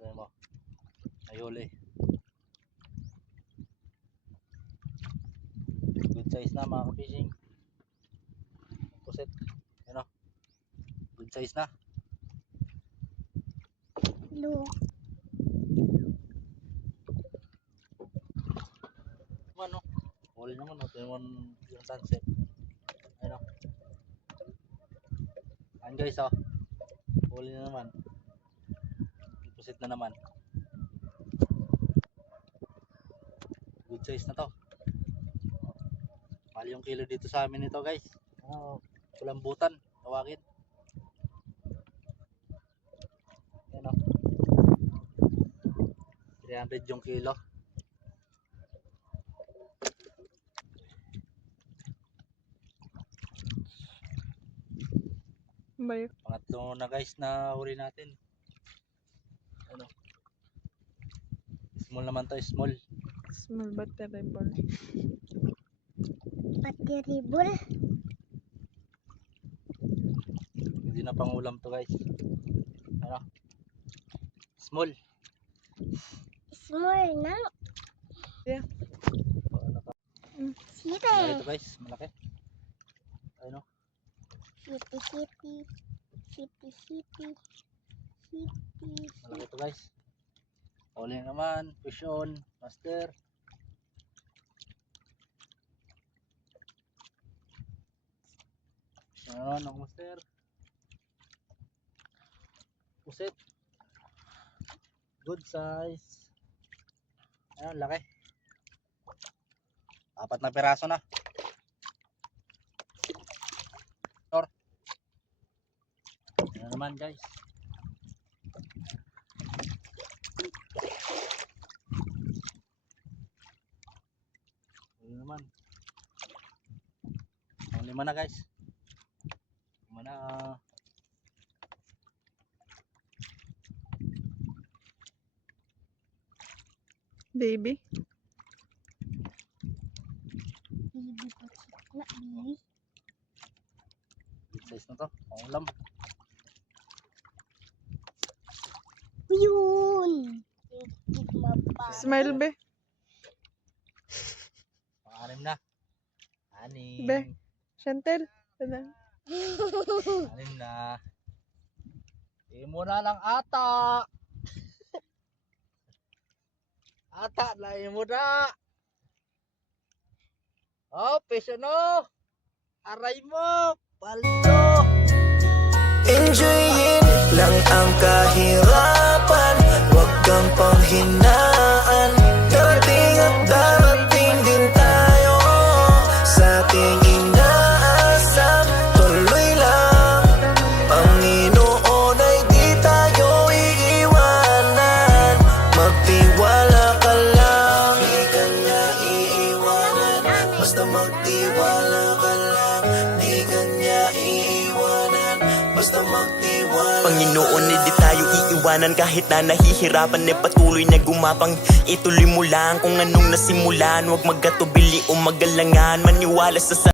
tingnan mo. May huli. Good size na mga ka-fishing. Pusit. Ano? Good size na. Look. Ano? Huli naman. Tingnan mo yung sunset. Ano? Ayan guys oh. Huli na naman. Pusit na naman. Good size na to. Mahal yung kilo dito sa amin ito guys. Kulambutan. Tawagin. Yan o. 300 yung kilo. Bayo. Pangatlo na guys na huli natin. Ano? Small naman to, small. Small but terrible. Patiribol. Hindi na pang ulam to guys. Ano? Small. Small na. Yeah. Siti. Malaki to guys, malaki. Ano? Siti, siti. Siti, siti. Siti. Malaki to guys. Huli naman, fish on, master. Ano ang master? Pusit. Good size. Ayan, laki. 4 na piraso na. Or. Ayan naman guys. Ayan naman. Ang 5 na guys. 5 na. Baby. Bibi pa na, bibi. Big size na to. Ang ulam. Yun. Tigma pa. Smile be. Pang-anim na. Anim. Be. Chantel. Ano? Anim na. Di mo na lang ata. Ata na mo na. Oh, peso no. Aray mo. Paldo. Enjoyin lang ang kahirapan, huwag kang panghinaan. Darating at darating din tayo sa ating inaasam. Tuloy lang, Panginoon ay di tayo iiwanan. Magtiwala ka lang, di ka niya iiwanan. Basta magtiwala ka lang, di ka niya iiwanan. Basta magtiwala. Panginoon, hindi tayo iiwanan kahit na nahihirapan. Patuloy na gumapang, ituloy mo lang kung anong nasimulan. Huwag magkatubili o magalangan, maniwala sa